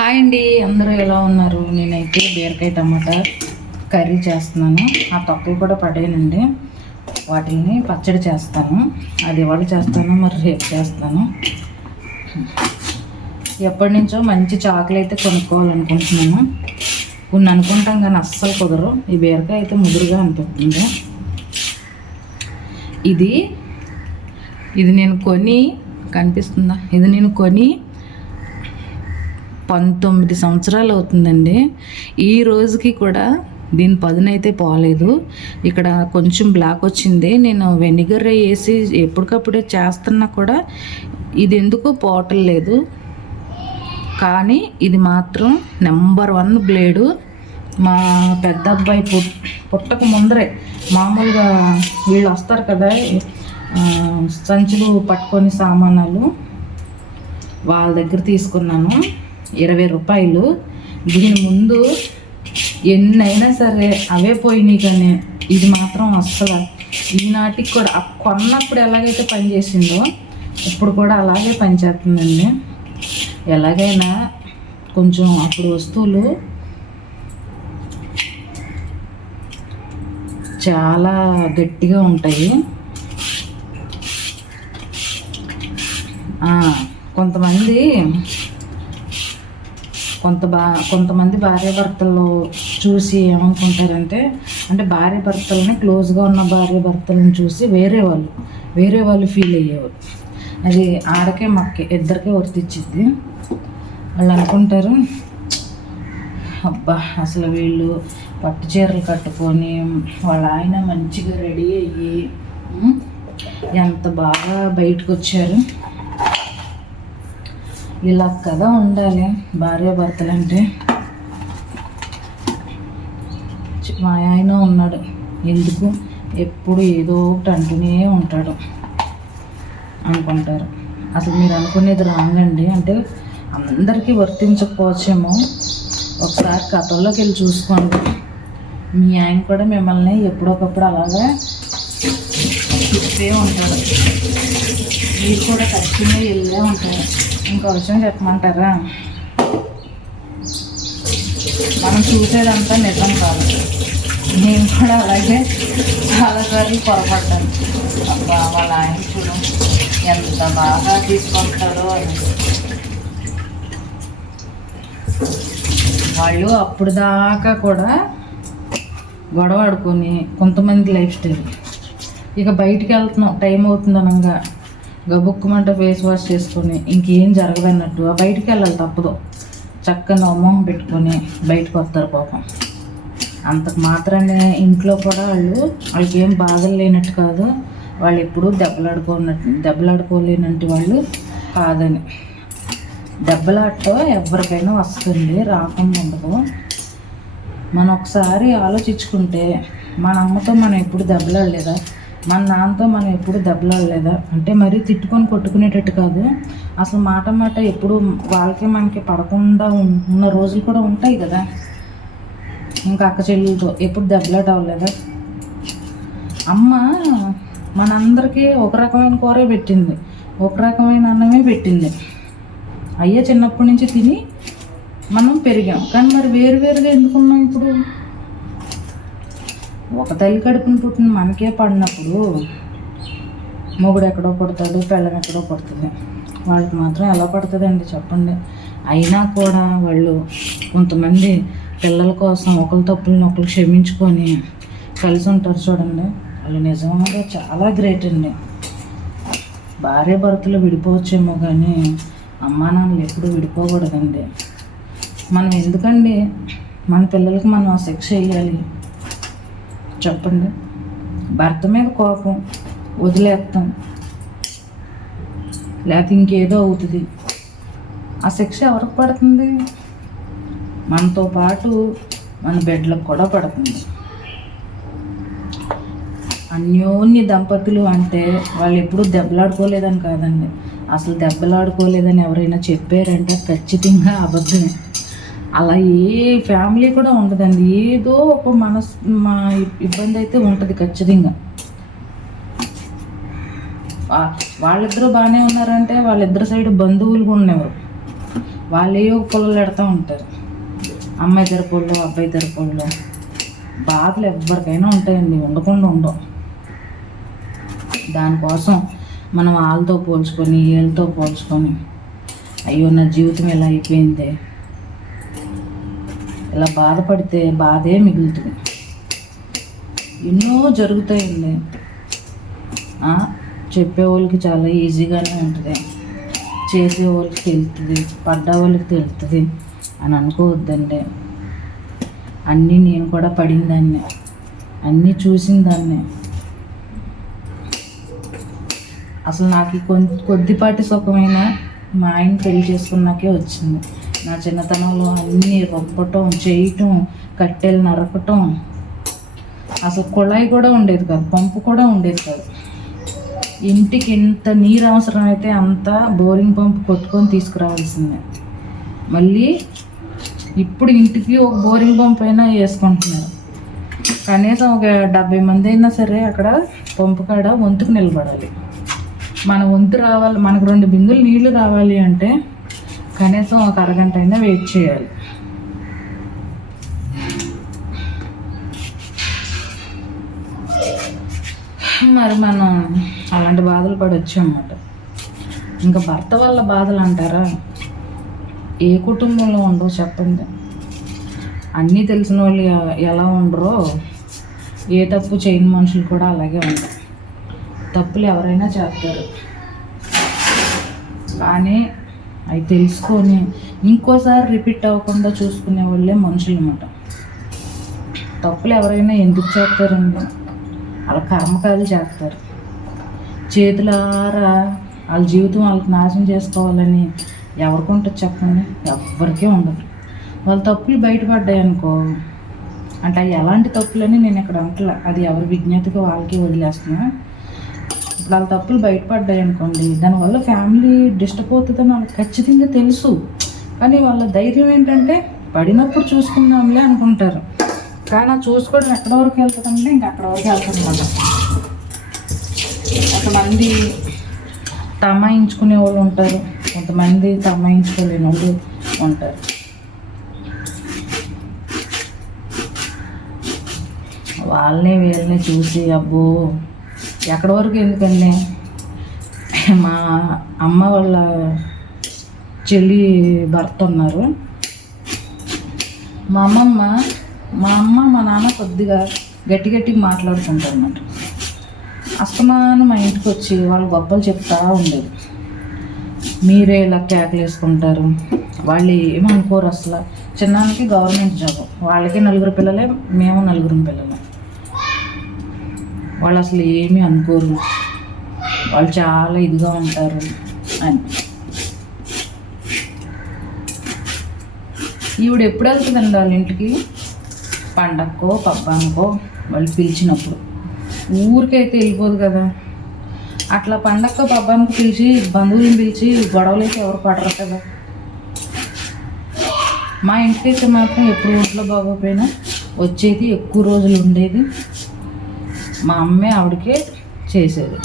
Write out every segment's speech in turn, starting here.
Hi అండి, అందరూ ఎలా ఉన్నారు? నేనైతే బీరకాయ టమాటా కర్రీ చేస్తున్నాను. ఆ తొక్కలు కూడా పడేయనండి, వాటిని పచ్చడి చేస్తాను. అది ఇవాళ చేస్తాను, మరి రేపు చేస్తాను. ఎప్పటి నుంచో మంచి చాకులు అయితే కొనుక్కోవాలనుకుంటున్నాను. కొన్ని అనుకుంటాం కానీ అస్సలు కుదరవు. ఈ బీరకాయ అయితే ముదురుగా అనిపిస్తుంది. ఇది నేను కొని కనిపిస్తుందా? ఇది నేను కొని 19 సంవత్సరాలు అవుతుందండి. ఈ రోజుకి కూడా దీని పదునైతే పోలేదు. ఇక్కడ కొంచెం బ్లాక్ వచ్చింది. నేను వెనిగర్ వేసి ఎప్పటికప్పుడే చేస్తున్నా కూడా ఇది ఎందుకు పోవటం లేదు. కానీ ఇది మాత్రం నెంబర్ 1 బ్లేడు. మా పెద్ద అబ్బాయి పుట్టక ముందరే మామూలుగా వీళ్ళు వస్తారు కదా, సంచులు పట్టుకొని సామానాలు, వాళ్ళ దగ్గర తీసుకున్నాను. 20 రూపాయలు. దీని ముందు ఎన్నైనా సరే అవే పోయినాయి, కానీ ఇది మాత్రం అస్సలు ఈనాటికి కూడా కొన్నప్పుడు ఎలాగైతే పనిచేసిందో ఇప్పుడు కూడా అలాగే పనిచేస్తుందండి. ఎలాగైనా కొంచెం అప్పుడు వస్తువులు చాలా గట్టిగా ఉంటాయి. కొంతమంది భార్యాభర్తలు చూసి ఏమనుకుంటారంటే, అంటే భార్యాభర్తలని క్లోజ్గా ఉన్న భార్యాభర్తలను చూసి వేరే వాళ్ళు ఫీల్ అయ్యేవారు. అది ఆడకే మక్కే ఇద్దరికే వర్తిచ్చిద్ది. వాళ్ళు అనుకుంటారు, అబ్బా అసలు వీళ్ళు పట్టు చీరలు కట్టుకొని వాళ్ళ ఆయన మంచిగా రెడీ అయ్యి ఎంత బాగా బయటకు వచ్చారు. ఇలా కదా ఉండాలి భార్యాభర్తలు అంటే. మా ఆయన ఉన్నాడు, ఎందుకు ఎప్పుడు ఏదో ఒకటి అంటూనే ఉంటాడు అనుకుంటారు. అసలు మీరు అనుకునేది రాంగ్ అండి. అంటే అందరికీ వర్తించకపోవచ్చేమో. ఒకసారి కథల్లోకి వెళ్ళి చూసుకోండి. మీ ఆయన కూడా మిమ్మల్ని ఎప్పుడొకప్పుడు అలాగా చెప్పే ఉంటాడు, మీరు కూడా ఖచ్చితంగా వెళ్ళే ఉంటారు. ఇంకో విషయం చెప్పమంటారా? మనం చూసేదంతా నిజం కాదు. నేను కూడా అలాగే చాలాసార్లు పొరపడ్డాను. అబ్బా వాళ్ళ ఆయన చూడు ఎంత బాగా తీసుకుంటాడో అని. వాళ్ళు అప్పుడు దాకా కూడా గొడవ ఆడుకొని కొంతమంది లైఫ్ స్టైల్, ఇక బయటికి వెళ్తున్నాం టైం అవుతుంది అనగా గబుక్కుమంట ఫేస్ వాష్ చేసుకొని ఇంకేం జరగదన్నట్టు ఆ బయటికి వెళ్ళాలి తప్పదు. చక్కగా నమ్మకం పెట్టుకొని బయటకు వస్తారు పాపం. అంతకు మాత్రమే ఇంట్లో కూడా వాళ్ళకి ఏం బాధలు లేనట్టు కాదు. వాళ్ళు ఎప్పుడూ దెబ్బలాడుకోలేనట్టు వాళ్ళు కాదని. దెబ్బలాటతో ఎవరికైనా వస్తుంది, రాకుండా ఉండదు. మనం ఒకసారి ఆలోచించుకుంటే, మన అమ్మతో మనం ఎప్పుడు దెబ్బలాడలేదా, మన నాన్నతో మనం ఎప్పుడు దెబ్బలాడలేదా? అంటే మరీ తిట్టుకొని కొట్టుకునేటట్టు కాదు, అసలు మాట ఎప్పుడు వాళ్ళకి మనకి పడకుండా ఉన్న రోజులు కూడా ఉంటాయి కదా. ఇంకా అక్క చెల్లెలతో ఎప్పుడు దెబ్బలాట అవ్వలేదా? అమ్మ మనందరికీ ఒక రకమైన కూరే పెట్టింది, ఒక రకమైన అన్నమే పెట్టింది. అయ్యే చిన్నప్పటి నుంచి తిని మనం పెరిగాం, కానీ మరి వేరువేరుగా ఎందుకున్నాం ఇప్పుడు? ఒక తల్లి కడుపుని పుట్టిన మనకే పడినప్పుడు మొగుడు ఎక్కడో పడతాడు, పెళ్ళం ఎక్కడో పడుతుంది. వాళ్ళకి మాత్రం ఎలా పడుతుందండి చెప్పండి? అయినా కూడా వాళ్ళు కొంతమంది పిల్లల కోసం ఒకరి తప్పులను ఒకరు క్షమించుకొని కలిసి ఉంటారు చూడండి. వాళ్ళు నిజంగా చాలా గ్రేట్ అండి. భార్యాభర్తలు విడిపోవచ్చేమో కానీ అమ్మా నాన్నలు ఎప్పుడు విడిపోకూడదండి. మనం ఎందుకండి మన పిల్లలకి మనం ఆ శిక్ష వేయాలి చెప్పండి? భర్త మీద కోపం వదిలేస్తాం, లేకపోతే ఇంకేదో అవుతుంది. ఆ శిక్ష ఎవరికి పడుతుంది? మనతో పాటు మన బిడ్డలకు కూడా పడుతుంది. అన్యోన్య దంపతులు అంటే వాళ్ళు ఎప్పుడూ దెబ్బలాడుకోలేదని కాదండి. అసలు దెబ్బలాడుకోలేదని ఎవరైనా చెప్పారంటే ఖచ్చితంగా అబద్ధమే. అలా ఏ ఫ్యామిలీ కూడా ఉండదండి. ఏదో ఒక మా ఇబ్బంది అయితే ఉంటుంది ఖచ్చితంగా. వాళ్ళిద్దరూ బాగానే ఉన్నారంటే వాళ్ళిద్దరు సైడ్ బంధువులు కూడా ఉన్నవారు. వాళ్ళు ఏ పొలాలు పెడతా ఉంటారు, అమ్మాయి తెరపళ్ళు అబ్బాయి తెరపళ్ళు. బాధలు ఎవరికైనా ఉంటాయండి, ఉండకుండా ఉండవు. దానికోసం మనం వాళ్ళతో పోల్చుకొని వీళ్ళతో పోల్చుకొని అయ్యో నా జీవితం ఇలా అయిపోయింది ఇలా బాధపడితే బాధే మిగులుతుంది. ఎన్నో జరుగుతాయండి. చెప్పేవాళ్ళకి చాలా ఈజీగానే ఉంటుంది, చేసేవాళ్ళకి తెలుస్తుంది, పడ్డ వాళ్ళకి తెలుస్తుంది అని అనుకోవద్దండి. అన్నీ నేను కూడా పడిన దాన్నే, అన్నీ చూసిన దాన్నే. అసలు నాకు కొద్దిపాటి సుఖమైన మా ఆయన పెళ్లి చేసుకున్నాకే వచ్చింది. నా చిన్నతనంలో అన్నీ రొప్పటం చేయటం, కట్టెలు నరకటం, అసలు కుళాయి కూడా ఉండేది కాదు, పంపు కూడా ఉండేది కాదు. ఇంటికి ఎంత నీరు అవసరం అయితే అంత బోరింగ్ పంపు కొట్టుకొని తీసుకురావాల్సిందే. మళ్ళీ ఇప్పుడు ఇంటికి ఒక బోరింగ్ పంప్ అయినా వేసుకుంటున్నారు. కనీసం ఒక 70 మంది అయినా సరే అక్కడ పంపు కాడ వంతుకు నిలబడాలి. మన వంతు రావాలి, మనకు 2 బిందులు నీళ్లు రావాలి అంటే కనీసం ఒక అరగంట అయినా వెయిట్ చేయాలి. మరి మనం అలాంటి బాధలు పడవచ్చు అన్నమాట. ఇంకా భర్త వల్ల బాధలు అంటారా, ఏ కుటుంబంలో ఉండవు చెప్పండి. అన్నీ తెలిసిన వాళ్ళు ఎలా ఉండరో ఏ తప్పు చేయని మనుషులు కూడా అలాగే ఉంటారు. తప్పులు ఎవరైనా చేస్తారు, కానీ అవి తెలుసుకొని ఇంకోసారి రిపీట్ అవ్వకుండా చూసుకునే వాళ్ళే మనుషులు అన్నమాట. తప్పులు ఎవరైనా ఎందుకు చేస్తారండి, వాళ్ళ కర్మకాయలు చేస్తారు. చేతులారా వాళ్ళ జీవితం వాళ్ళకి నాశనం చేసుకోవాలని ఎవరికి ఉంటుంది చెప్పండి? ఎవరికీ ఉండదు. వాళ్ళ తప్పులు బయటపడ్డాయి అనుకో, అంటే అవి ఎలాంటి తప్పులని నేను ఇక్కడ అంటలే, అది ఎవరి విజ్ఞతగా వాళ్ళకి వదిలేస్తున్నా. ఇప్పుడు వాళ్ళ తప్పులు బయటపడ్డాయి అనుకోండి, దానివల్ల ఫ్యామిలీ డిస్టర్బ్ అవుతుందని వాళ్ళకి ఖచ్చితంగా తెలుసు. కానీ వాళ్ళ ధైర్యం ఏంటంటే పడినప్పుడు చూసుకుందాంలే అనుకుంటారు. కానీ ఆ చూసుకోవడం ఎక్కడ వరకు వెళ్తుందంటే ఇంకా అక్కడ వరకు వెళ్తుంది కదా. కొంతమంది తమాయించుకునే వాళ్ళు ఉంటారు, కొంతమంది తమాయించుకోలేని వాళ్ళు ఉంటారు. వాళ్ళని వీళ్ళని చూసి అబ్బో ఎక్కడి వరకు ఎందుకండి. మా అమ్మ వాళ్ళ చెల్లి భర్త ఉన్నారు. మా అమ్మ మా నాన్న కొద్దిగా గట్టిగా మాట్లాడుకుంటారు అన్నమాట. అస్తమానం మా ఇంటికి వచ్చి వాళ్ళు గొప్పలు చెప్తా ఉండేది. మీరే ఇలా కేకలు వేసుకుంటారు, వాళ్ళు ఏమనుకోరు అసలు. చిన్నానికి గవర్నమెంట్ జాబ్, వాళ్ళకి 4 పిల్లలే, మేము 4 పిల్లలే. వాళ్ళు అసలు ఏమీ అనుకోరు, వాళ్ళు చాలా ఇదిగా ఉంటారు అని. ఈవిడ ఎప్పుడు వెళ్తుందండి వాళ్ళ ఇంటికి? పండక్కో పబ్బానికో వాళ్ళు పిలిచినప్పుడు. ఊరికైతే వెళ్ళిపోదు కదా. అట్లా పండక్కో పబ్బానికి పిలిచి బంధువులను పిలిచి గొడవలైతే ఎవరు పడరు కదా. మా ఇంటికైతే మాత్రం ఎప్పుడు ఒంట్లో బాగోపోయినా వచ్చేది, ఎక్కువ రోజులు ఉండేది. మా అమ్మే ఆవిడకే చేసేది.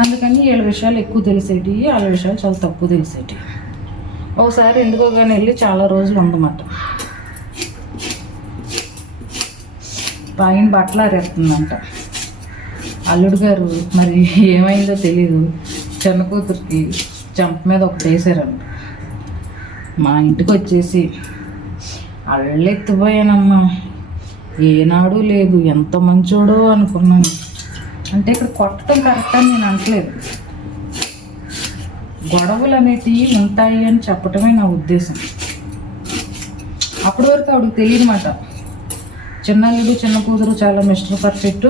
అందుకని వీళ్ళ విషయాలు ఎక్కువ తెలిసేటి, వాళ్ళ విషయాలు చాలా తక్కువ తెలిసేటి. ఒకసారి ఎందుకో కానీ వెళ్ళి చాలా రోజులు ఉండమాట. పైన బట్టలు ఆరేస్తుందంట. అల్లుడు గారు మరి ఏమైందో తెలీదు, చిన్న కూతురికి చెంప మీద ఒకటి వేసారంట. మా ఇంటికి వచ్చేసి అళ్ళెత్తిపోయానమ్మా, ఏనాడు లేదు, ఎంత మంచోడో అనుకున్నాను. అంటే ఇక్కడ కొట్టడం కరెక్ట్ అని నేను అనట్లేదు, గొడవలు అనేటివి ఉంటాయి అని చెప్పటమే నా ఉద్దేశం. అప్పటి వరకు ఆవిడకి తెలియదు మాట. చిన్నల్లుడు చిన్న కూతురు చాలా మిస్టర్ పర్ఫెక్ట్,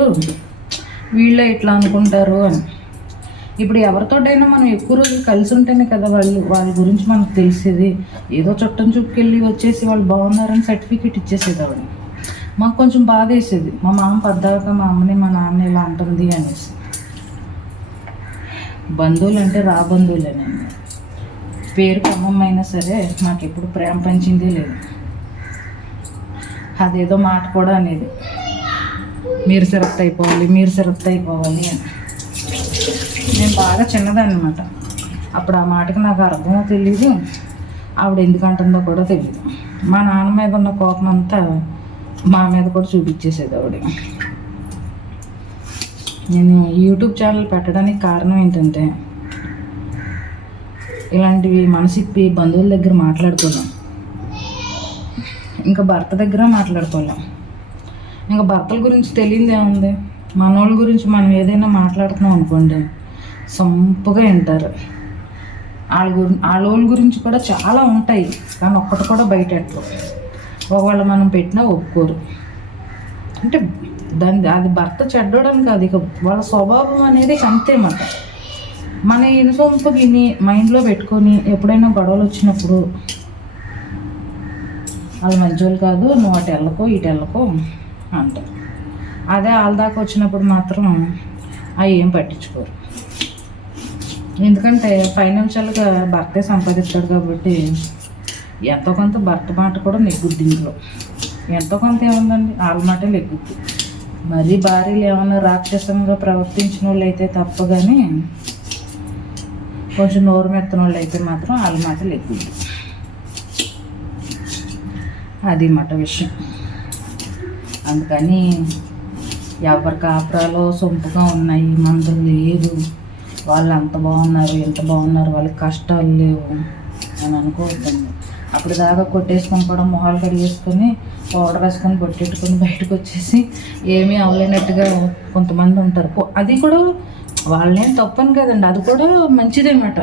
వీళ్ళే ఇట్లా అనుకుంటారు అని. ఇప్పుడు ఎవరితోటైనా మనం ఎక్కువ రోజులు కలిసి ఉంటేనే కదా వాళ్ళ గురించి మనకు తెలిసేది. ఏదో చుట్టం చూపుకెళ్ళి వచ్చేసి వాళ్ళు బాగున్నారని సర్టిఫికేట్ ఇచ్చేసేది ఆవిడ. మాకు కొంచెం బాధ వేసేది, మా మామ పద్దాక మా అమ్మని మా నాన్న ఇలా అంటుంది అనేసి. బంధువులు అంటే బంధువులేనండి, పేరుకి అమ్మమ్మ అయినా సరే మాకు ఎప్పుడు ప్రేమ పంచిందే లేదు. అదేదో మాట కూడా అనేది, మీరు సెలెక్ట్ అయిపోవాలి అని. నేను బాగా చిన్నదాన్నమాట. అప్పుడు ఆ మాటకి నాకు అర్థమో తెలియదు, ఆవిడ ఎందుకు అంటుందో కూడా తెలియదు. మా నాన్న మీద ఉన్న కోపం అంతా మా మీద కూడా చూపించేసేది ఆవిడ. నేను యూట్యూబ్ ఛానల్ పెట్టడానికి కారణం ఏంటంటే, ఇలాంటివి మనసిప్పి బంధువుల దగ్గర మాట్లాడుకోలేం, ఇంకా భర్త దగ్గర మాట్లాడుకోలేం. ఇంకా భర్తల గురించి తెలియదు ఏముంది, మనోళ్ళ గురించి మనం ఏదైనా మాట్లాడుతున్నాం అనుకోండి సంపుగా వింటారు. వాళ్ళ గురించి కూడా చాలా ఉంటాయి, కానీ ఒక్కటి కూడా బయట ఎట్టరు. ఒకవేళ మనం పెట్టినా ఒప్పుకోరు. అంటే అది భర్త చెడ్డోడని కాదు, ఇక వాళ్ళ స్వభావం అనేది అంతే మాట. మన ఇనుసొంపు గిన్ని మైండ్లో పెట్టుకొని ఎప్పుడైనా గొడవలు వచ్చినప్పుడు వాళ్ళు మంచోళ్ళు కాదు, నువ్వు అటు వెళ్ళకో ఇటు వెళ్ళకో అంటారు. అదే వాళ్ళ దాకా వచ్చినప్పుడు మాత్రం అవి ఏం పట్టించుకోరు. ఎందుకంటే ఫైనాన్షియల్గా భర్తే సంపాదిస్తాడు కాబట్టి ఎంతో కొంత భర్త మాట కూడా నెగ్గుద్ది. ఇంట్లో ఎంతో కొంత ఏముందండి, వాళ్ళ మాట నెగ్గుద్ది. మరీ భార్యలు ఏమన్నా రాక్షసంగా ప్రవర్తించిన వాళ్ళు అయితే తప్ప, కానీ కొంచెం నోరు మెత్తన వాళ్ళు అయితే మాత్రం వాళ్ళ మాట నెగ్గుద్ది. అది మాట విషయం. అందుకని ఎవరి కాపురాలు సొంపుగా ఉన్నాయి, మనది లేదు, వాళ్ళు అంత బాగున్నారు ఎంత బాగున్నారు, వాళ్ళకి కష్టాలు లేవు అని అనుకోవద్దండి. అప్పుడు దాకా కొట్టేసుకొని కూడా మొహాలు కడిగేసుకొని పౌడర్ వేసుకొని బొట్టెట్టుకొని బయటకు వచ్చేసి ఏమీ అవ్వలేనట్టుగా కొంతమంది ఉంటారు. అది కూడా వాళ్ళేం తప్పని కదండి, అది కూడా మంచిదేమాట.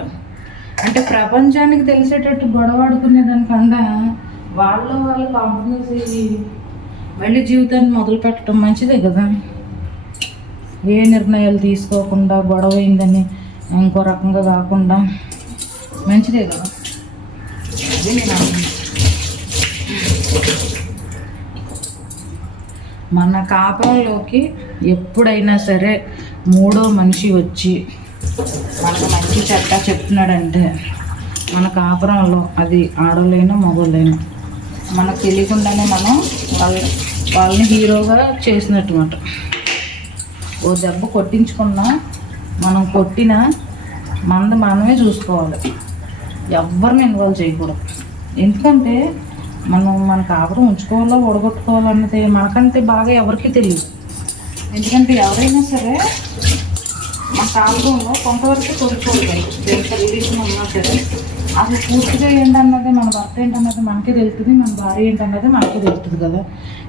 అంటే ప్రపంచానికి తెలిసేటట్టు గొడవ ఆడుకునేదానికన్నా వాళ్ళు కాంప్రమైజ్ అయ్యి మళ్ళీ జీవితాన్ని మొదలు పెట్టడం మంచిదే కదా. ఏ నిర్ణయాలు తీసుకోకుండా గొడవ అయిందని ఇంకో రకంగా కాకుండా మంచిదే కదా. అది నేను మన కాపురంలోకి ఎప్పుడైనా సరే మూడో మనిషి వచ్చి మనకు మంచి చెడ్డ చెప్తున్నాడంటే మన కాపురంలో అది ఆడోళ్ళైనా మగోళ్ళైనా మనకు తెలియకుండానే మనం వాళ్ళని హీరోగా చేసినట్టు మాట. ఓ దెబ్బ కొట్టించుకున్నా మనం కొట్టినా మనమే చూసుకోవాలి, ఎవరిని ఇన్వాల్వ్ చేయకూడదు. ఎందుకంటే మన కాపురం ఉంచుకోవాలో ఓడగొట్టుకోవాలన్నది మనకంటే బాగా ఎవరికీ తెలియదు. ఎందుకంటే ఎవరైనా సరే మన కాపురంలో కొంతవరకు తోడుకోవాలి, ఎంత రిలేషన్ ఉన్నా సరే అసలు పూర్తిగా ఏంటన్నది మన భర్త ఏంటన్నది మనకే తెలుస్తుంది, మన భార్య ఏంటన్నది మనకే తెలుస్తుంది కదా.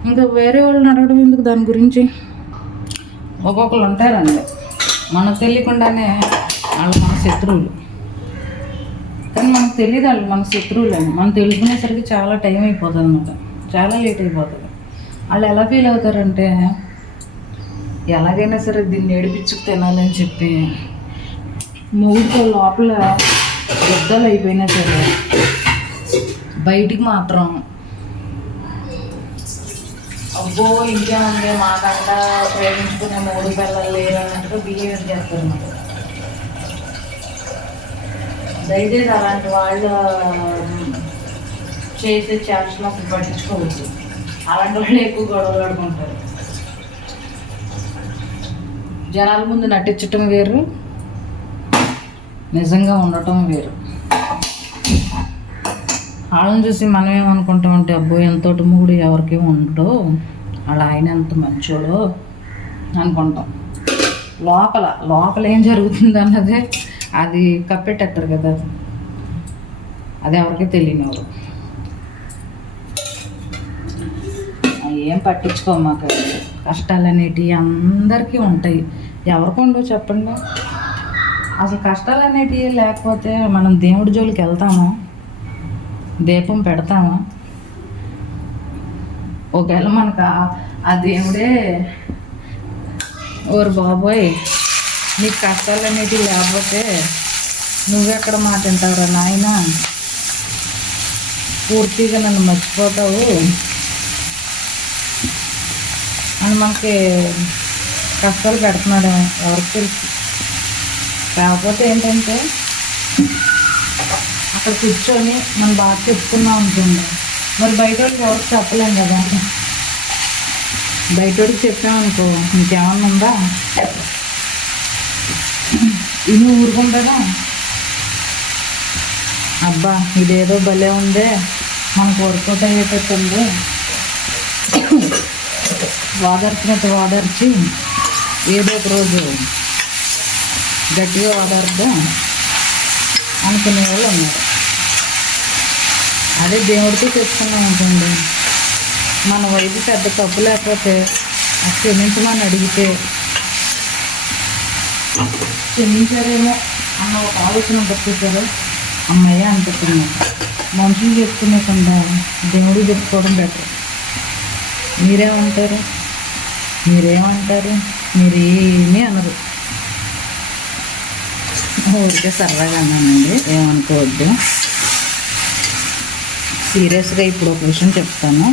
ఇంకా వేరే వాళ్ళని అడగడం ఎందుకు దాని గురించి. ఒక్కొక్కరు ఉంటారండి మనకు తెలియకుండానే వాళ్ళు మన శత్రువులు, కానీ మనకు తెలియదు వాళ్ళు మన శత్రువులు అని. మనం తెలుసుకునేసరికి చాలా టైం అయిపోతుంది అనమాట, చాలా లేట్ అయిపోతుంది. వాళ్ళు ఎలా ఫీల్ అవుతారంటే ఎలాగైనా సరే దీన్ని ఏడిపించుకు తినాలని చెప్పి మూడుతో లోపల యుద్ధాలు అయిపోయినా సరే బయటికి మాత్రం అబ్బో ఇంకేముంది మాకంట ప్రేమించుకునే మూడు పిల్లలు లేరు అన్నట్టుగా బిహేవియర్ చేస్తారు అన్నమాట. దయచేసి అలాంటి వాళ్ళు చేసే చేష్టలు అసలు పట్టించుకోవచ్చు. అలాంటి వాళ్ళు ఎక్కువ గొడవలు ఆడుకుంటారు. జనాల ముందు నటించటం వేరు, నిజంగా ఉండటం వేరు. వాళ్ళని చూసి మనం ఏమనుకుంటామంటే అబ్బో ఎంతోటి మూడు ఎవరికి ఉండడు, అలా ఆయన ఎంత మంచోడో అనుకుంటాం. లోపల ఏం జరుగుతుంది అన్నదే అది కప్పెట్టేస్తారు కదా, అది ఎవరికి తెలియనివారు. ఏం పట్టించుకోమాక. కష్టాలు అనేటివి అందరికీ ఉంటాయి, ఎవరికి ఉండవు చెప్పండి. అసలు కష్టాలు అనేటివి లేకపోతే మనం దేవుడి జోలికి వెళ్తామా, దీపం పెడతామా? ఒకవేళ మనకు ఆ దేవుడే ఓరు బాబోయ్ నీకు కష్టాలు అనేటివి లేకపోతే నువ్వెక్కడ మాట వింటావురా నాయన, పూర్తిగా నన్ను మర్చిపోతావు అని మనకి కష్టాలు పెడుతున్నాడేమో ఎవరికి తెలుసు. కాకపోతే ఏంటంటే అక్కడ కూర్చొని మనం బాగా చెప్పుకున్నాం అనుకోండి, మరి బయట వాళ్ళకి ఎవరికి చెప్పలేం కదా. బయట వాళ్ళకి చెప్పామనుకో ఇంకేమన్నా ఉందా, ఇన్ని ఊరుకుంటారా? అబ్బా ఇదేదో భలే ఉందే, మనకు వర్కౌట్ అయ్యేటట్టుంది, వాదర్చినట్టు వాదర్చి ఏదో ఒక రోజు గట్టిగా వాదార్దా అనుకునే వాళ్ళు ఉన్నారు. అదే దేవుడితో తెచ్చుకున్నాం అనుకోండి, మన వైపు పెద్ద తప్పు లేకపోతే క్షమించమని అడిగితే క్షమించారేమో అన్న ఒక ఆలోచన పట్టుకుంటారు. అమ్మయ్య అనిపిస్తుంది. మనుషులు చెప్పుకునేకుండా దేవుడు చెప్పుకోవడం బెటర్. మీరేమంటారు? మీరు ఏమీ అనరు. ఊరికే సరదాగా అన్నానండి, ఏమనుకోవద్దు. సీరియస్గా ఇప్పుడు ఒక విషయం చెప్తాను,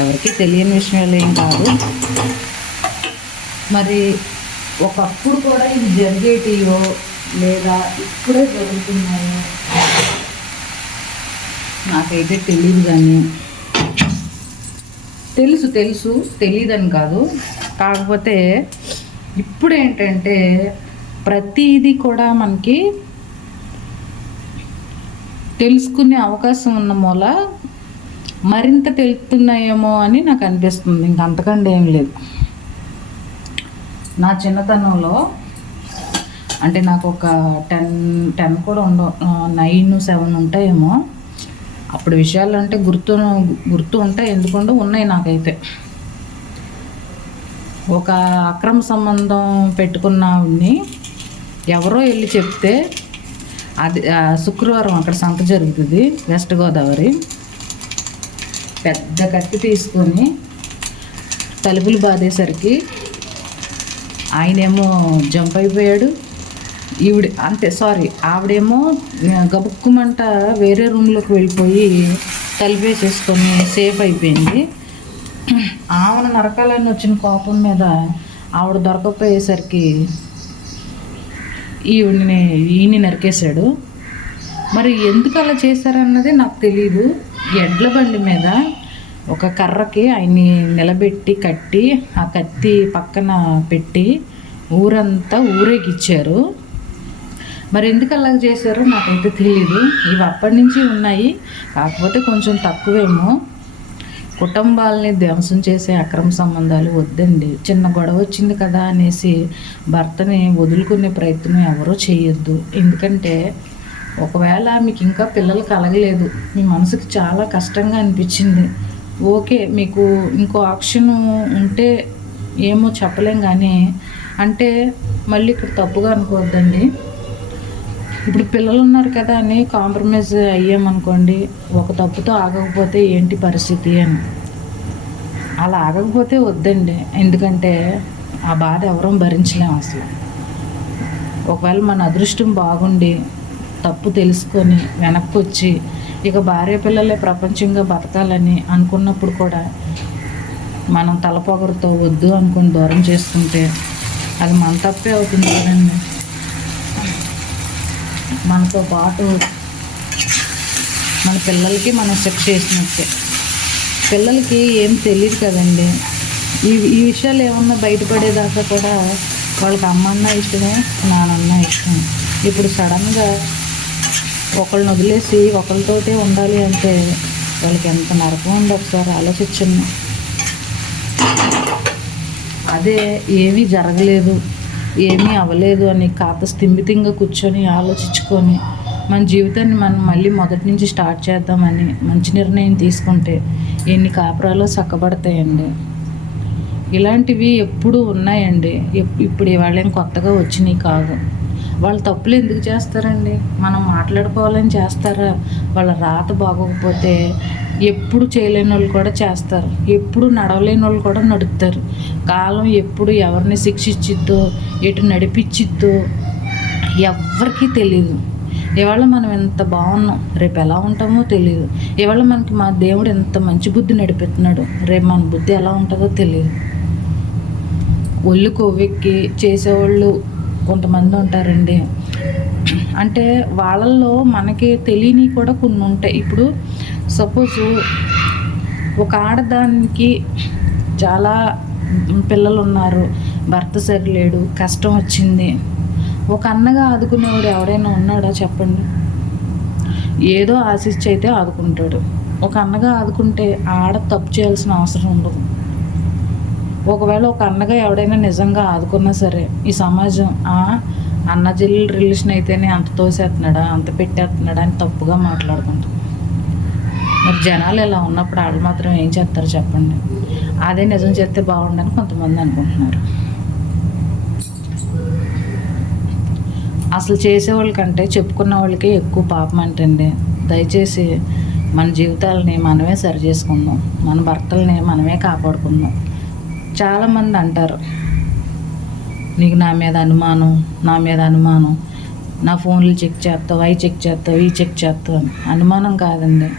ఎవరికి తెలియని విషయాలు ఏం కాదు. మరి ఒకప్పుడు కూడా ఇది జరిగేటివో లేదా ఇప్పుడే జరుగుతున్నాయో నాకైతే తెలియదు. కానీ తెలుసు తెలియదని కాదు, కాకపోతే ఇప్పుడు ఏంటంటే ప్రతిదీ కూడా మనకి తెలుసుకునే అవకాశం ఉన్న మూల మరింత తెలుస్తున్నాయేమో అని నాకు అనిపిస్తుంది. ఇంకంతకంటే ఏం లేదు. నా చిన్నతనంలో అంటే నాకు ఒక 10 కూడా ఉండవు, 9, 7 ఉంటాయేమో. అప్పుడు విషయాలు అంటే గుర్తు ఉంటాయి, ఎందుకంటే ఉన్నాయి నాకైతే. ఒక అక్రమ సంబంధం పెట్టుకున్నాన్ని ఎవరో వెళ్ళి చెప్తే, అది శుక్రవారం అక్కడ సంత జరుగుతుంది, వెస్ట్ గోదావరి. పెద్ద కత్తి తీసుకొని తలుపులు బాధేసరికి ఆయనేమో జంప్ అయిపోయాడు, ఆవిడేమో గబుక్కుమంట వేరే రూమ్లోకి వెళ్ళిపోయి తలుపేసేసుకొని సేఫ్ అయిపోయింది. ఆమెను నరకాలని వచ్చిన కోపం మీద ఆవిడ దొరకపోయేసరికి ఈయన్ని నరికేశాడు. మరి ఎందుకు అలా చేశారన్నది నాకు తెలీదు. ఎడ్ల బండి మీద ఒక కర్రకి ఆయన్ని నిలబెట్టి కట్టి ఆ కత్తి పక్కన పెట్టి ఊరంతా ఊరేగిచ్చారు. మరి ఎందుకు అలా చేశారో నాకైతే తెలీదు. ఇవి అప్పటి నుంచి ఉన్నాయి, కాకపోతే కొంచెం తక్కువేమో. కుటుంబాలని ధ్వంసం చేసే అక్రమ సంబంధాలు వద్దండి. చిన్న గొడవ వచ్చింది కదా అనేసి భర్తని వదులుకునే ప్రయత్నం ఎవరూ చేయొద్దు. ఎందుకంటే ఒకవేళ మీకు ఇంకా పిల్లలు కలగలేదు, మీ మనసుకి చాలా కష్టంగా అనిపించింది, ఓకే, మీకు ఇంకో ఆప్షన్ ఉంటే ఏమో చెప్పలేం. కానీ అంటే మళ్ళీ ఇక్కడ తప్పుగా అనుకోవద్దండి. ఇప్పుడు పిల్లలు ఉన్నారు కదా అని కాంప్రమైజ్ అయ్యామనుకోండి, ఒక తప్పుతో ఆగకపోతే ఏంటి పరిస్థితి అని. అలా ఆగకపోతే వద్దండి, ఎందుకంటే ఆ బాధ ఎవరూ భరించలేము అసలు. ఒకవేళ మన అదృష్టం బాగుండి తప్పు తెలుసుకొని వెనక్కి వచ్చి ఇక భార్య పిల్లలే ప్రపంచంగా బతకాలని అనుకున్నప్పుడు కూడా మనం తలపొగరుతో వద్దు అనుకుని దూరం చేసుకుంటే అది మన తప్పే అవుతుంది కదండి. మనతో పాటు మన పిల్లలకి మనం శిక్ష చేసినట్టే. పిల్లలకి ఏం తెలియదు కదండి. ఈ విషయాలు ఏమన్నా బయటపడేదాకా కూడా వాళ్ళకి అమ్మన్నా ఇష్టమే, నాన్నన్నా ఇష్టమే. ఇప్పుడు సడన్గా ఒకళ్ళని వదిలేసి ఒకరితోటే ఉండాలి అంటే వాళ్ళకి ఎంత నరకం ఉందో ఒకసారి ఆలోచించండి. అదే ఏమీ జరగలేదు, ఏమీ అవ్వలేదు అని కాస్త స్థిమితంగా కూర్చొని ఆలోచించుకొని మన జీవితాన్ని మనం మళ్ళీ మొదటి నుంచి స్టార్ట్ చేద్దామని మంచి నిర్ణయం తీసుకుంటే ఎన్ని కాపురాలు చక్కబడతాయండి. ఇలాంటివి ఎప్పుడూ ఉన్నాయండి. ఇప్పుడు ఇవాళ ఏం కొత్తగా వచ్చినాయి కాదు. వాళ్ళు తప్పులు ఎందుకు చేస్తారండి? మనం మాట్లాడుకోవాలని చేస్తారా? వాళ్ళ రాత బాగోకపోతే ఎప్పుడు చేయలేని వాళ్ళు కూడా చేస్తారు, ఎప్పుడు నడవలేని వాళ్ళు కూడా నడుపుతారు. కాలం ఎప్పుడు ఎవరిని శిక్షించిద్దో ఎటు నడిపించిద్దో ఎవ్వరికీ తెలియదు. ఇవాళ మనం ఎంత బాగున్నాం, రేపు ఎలా ఉంటామో తెలియదు. ఇవాళ మనకి మా దేవుడు ఎంత మంచి బుద్ధి నడిపిస్తున్నాడు, రేపు మన బుద్ధి ఎలా ఉంటుందో తెలియదు. ఒళ్ళు కొవ్వెక్కి చేసేవాళ్ళు కొంతమంది ఉంటారండి. అంటే వాళ్ళల్లో మనకి తెలియని కూడా కొన్ని ఉంటాయి. ఇప్పుడు సపోజ్ ఒక ఆడదానికి చాలా పిల్లలు ఉన్నారు, భర్త సరిలేడు, కష్టం వచ్చింది, ఒక అన్నగా ఆదుకునేవాడు ఎవరైనా ఉన్నాడా చెప్పండి? ఏదో ఆశించి అయితే ఆదుకుంటాడు. ఒక అన్నగా ఆదుకుంటే ఆడ తప్పు చేయాల్సిన అవసరం ఉండదు. ఒకవేళ ఒక అన్నగా ఎవడైనా నిజంగా ఆదుకున్నా సరే ఈ సమాజం అన్న చెల్లెలు రిలేషన్ అయితేనే అంత తోసేస్తున్నాడా, అంత పెట్టేస్తున్నాడా అని తప్పుగా మాట్లాడుకుంటాం. మరి జనాలు ఇలా ఉన్నప్పుడు వాళ్ళు మాత్రం ఏం చేస్తారు చెప్పండి? అదే నిజం చేస్తే బాగుండని కొంతమంది అనుకుంటున్నారు. అసలు చేసేవాళ్ళకంటే చెప్పుకున్న వాళ్ళకి ఎక్కువ పాపం అంటండి. దయచేసి మన జీవితాలని మనమే సరి చేసుకుందాం, మన భర్తల్ని మనమే కాపాడుకుందాం. చాలామంది అంటారు, నీకు నా మీద అనుమానం, నా ఫోన్లు చెక్ చేస్తావు, అవి చెక్ చేస్తావు, ఇవి చెక్ చేస్తావు అని. అనుమానం కాదండి,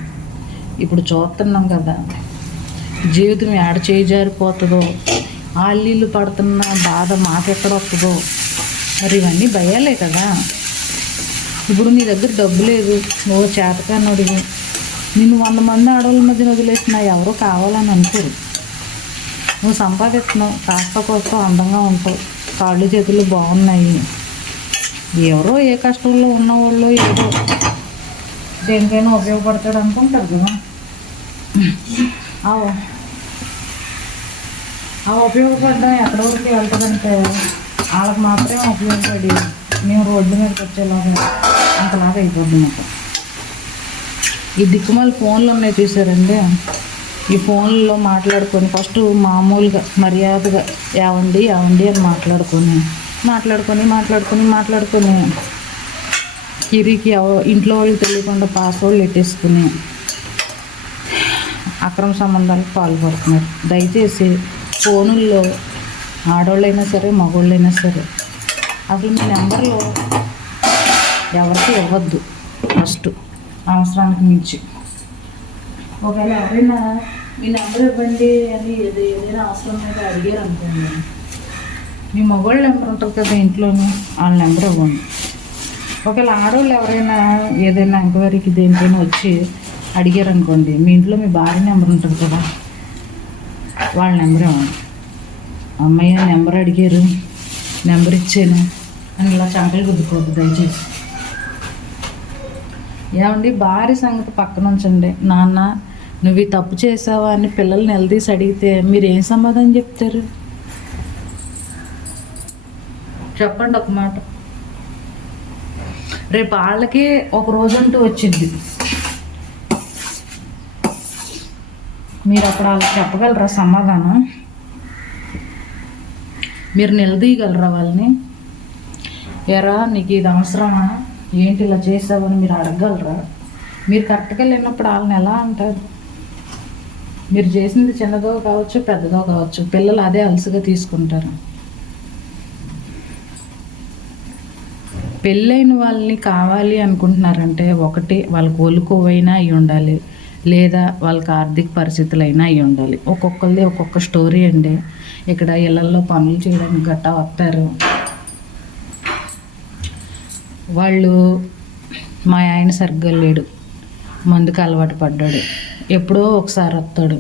ఇప్పుడు చూస్తున్నాం కదా జీవితం ఏడ చేయి జారిపోతుందో, ఆళ్ళీళ్ళు పడుతున్న బాధ మాకెక్కడ వస్తుందో. మరి ఇవన్నీ భయాలే కదా. ఇప్పుడు నీ దగ్గర డబ్బు లేదు, నువ్వు చేతకానోడివి, నిన్ను 100 మంది ఆడవాళ్ళ మధ్యన వదిలేసినా ఎవరో కావాలని అనుకోరు. నువ్వు సంపాదిస్తున్నావు, కాస్త కోస్త అందంగా ఉంటావు, కాళ్ళు చేతులు బాగున్నాయి, ఎవరో ఏ కష్టంలో ఉన్నవాళ్ళు ఏదో దేనికైనా ఉపయోగపడతాడు అనుకుంటారు కదా. ఆ ఉపయోగపడడం ఎక్కడి వరకు వెళ్తుందంటే వాళ్ళకి మాత్రమే ఉపయోగపడి మేము రోడ్డు మీదకి వచ్చేలాగా అంతలాగా అయిపోద్ది మాకు. ఈ దిక్కుమాల ఫోన్లు ఉన్నాయి చూసారండి, ఈ ఫోన్లలో మాట్లాడుకొని ఫస్ట్ మామూలుగా మర్యాదగా ఏవండి అని మాట్లాడుకొని కిరికి ఇంట్లో వాళ్ళకి తెలియకుండా పాస్వర్డ్లు పెట్టేసుకుని అక్రమ సంబంధాలకు పాల్పడుతున్నారు. దయచేసి ఫోనుల్లో ఆడవాళ్ళైనా సరే మగవాళ్ళైనా సరే అసలు మీ నెంబర్లో ఎవరికి ఇవ్వద్దు. ఫస్ట్ అవసరానికి మించి ఒకవేళ ఎవరైనా మీ నెంబర్ ఇవ్వండి అని ఏదైనా అవసరం మీద అడిగారు అనుకోండి, మీ మగవాళ్ళ నెంబర్ ఉంటుంది కదా ఇంట్లోనే, వాళ్ళ నెంబర్ ఇవ్వండి. ఒకవేళ ఆడవాళ్ళు ఎవరైనా ఏదైనా ఎంక్వైరీకి దేనికైనా వచ్చి అడిగారు అనుకోండి, మీ ఇంట్లో మీ భార్య నెంబర్ ఉంటుంది కదా, వాళ్ళ నెంబర్ ఇవ్వండి. అమ్మాయి నెంబర్ అడిగారు, నెంబర్ ఇచ్చాను అని ఇలా చంకలు గుద్దుకోవద్దు దయచేసి. ఏమండి భార్య సంగతి పక్కన ఉంచండి. నాన్న నువ్వు ఈ తప్పు చేసావా అని పిల్లలు నిలదీసి అడిగితే మీరు ఏం సమాధానం చెప్తారు చెప్పండి ఒక మాట. రేపు వాళ్ళకి ఒక రోజంటూ వచ్చింది, మీరు అప్పుడు వాళ్ళకి చెప్పగలరా సమాధానం? మీరు నిలదీయగలరా వాళ్ళని? ఎరా నీకు ఇది అవసరమా, ఏంటి ఇలా చేసావని మీరు అడగగలరా? మీరు కరెక్ట్గా లేనప్పుడు వాళ్ళని ఎలా అంటారు? మీరు చేసింది చిన్నదో కావచ్చు పెద్దదో కావచ్చు, పిల్లలు అదే అలసిగా తీసుకుంటారు. పెళ్ళైన వాళ్ళని కావాలి అనుకుంటున్నారంటే ఒకటి వాళ్ళకి ఒలుకోవైనా అయి ఉండాలి, లేదా వాళ్ళకి ఆర్థిక పరిస్థితులు అయినా అయి ఉండాలి. ఒక్కొక్కరిది ఒక్కొక్క స్టోరీ అండి. ఇక్కడ ఇళ్ళల్లో పనులు చేయడానికి గట్టా వస్తారు వాళ్ళు. మా ఆయన సరిగ్గా లేడు, మందుకు అలవాటు పడ్డాడు, ఎప్పుడో ఒకసారి వస్తాడు,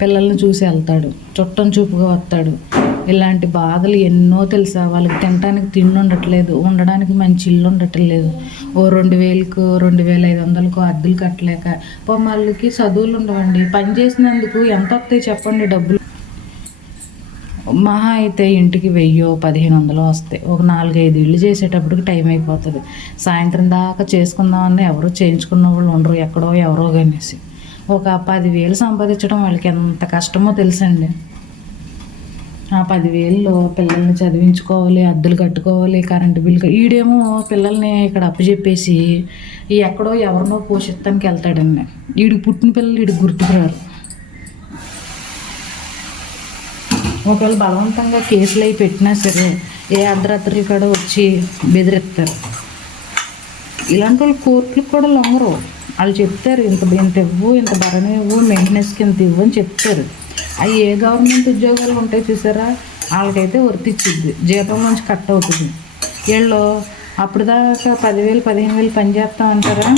పిల్లల్ని చూసి వెళ్తాడు, చుట్టం చూపుగా వస్తాడు. ఇలాంటి బాధలు ఎన్నో తెలుసా. వాళ్ళకి తినడానికి తిండి ఉండట్లేదు, ఉండడానికి మంచి ఇల్లు ఉండట్లేదు, ఓ 2000కు 2500కు అద్దెలు కట్టలేక వాళ్ళకి చదువులు ఉండవండి. పని చేసినందుకు ఎంత వస్తాయి చెప్పండి డబ్బులు? మహా అయితే ఇంటికి 1000-1500 వస్తాయి. ఒక 4-5 ఇళ్ళు చేసేటప్పటికి టైం అయిపోతుంది. సాయంత్రం దాకా చేసుకుందామని ఎవరో చేయించుకున్న వాళ్ళు ఉండరు, ఎక్కడో ఎవరో కనేసి. ఒక 10,000 సంపాదించడం వాళ్ళకి ఎంత కష్టమో తెలుసండి. ఆ 10,000లో పిల్లల్ని చదివించుకోవాలి, అద్దెలు కట్టుకోవాలి, కరెంటు బిల్లు. ఈడేమో పిల్లల్ని ఇక్కడ అప్పచెప్పేసి ఎక్కడో ఎవరినో పోషిస్తానికి వెళ్తాడండి. వీడికి పుట్టిన పిల్లలు వీడికి గుర్తుకురారు. ఒకవేళ బలవంతంగా కేసులు అవి పెట్టినా సరే ఏ అర్ధరాత్రి కూడా వచ్చి బెదిరిస్తారు. ఇలాంటి వాళ్ళు కోర్టులకు కూడా లొంగరు. వాళ్ళు చెప్తారు ఇంత ఇవ్వు, ఇంత భరణం ఇవ్వు, మెయింటెనెన్స్కి ఇంత ఇవ్వు అని చెప్తారు. అవి ఏ గవర్నమెంట్ ఉద్యోగాలు ఉంటాయి చూసారా, వాళ్ళకైతే వర్తిచ్చిద్ది, జీతం నుంచి కట్ అవుతుంది. వీళ్ళు అప్పుడు దాకా 10,000-15,000 పని చేస్తామంటారా,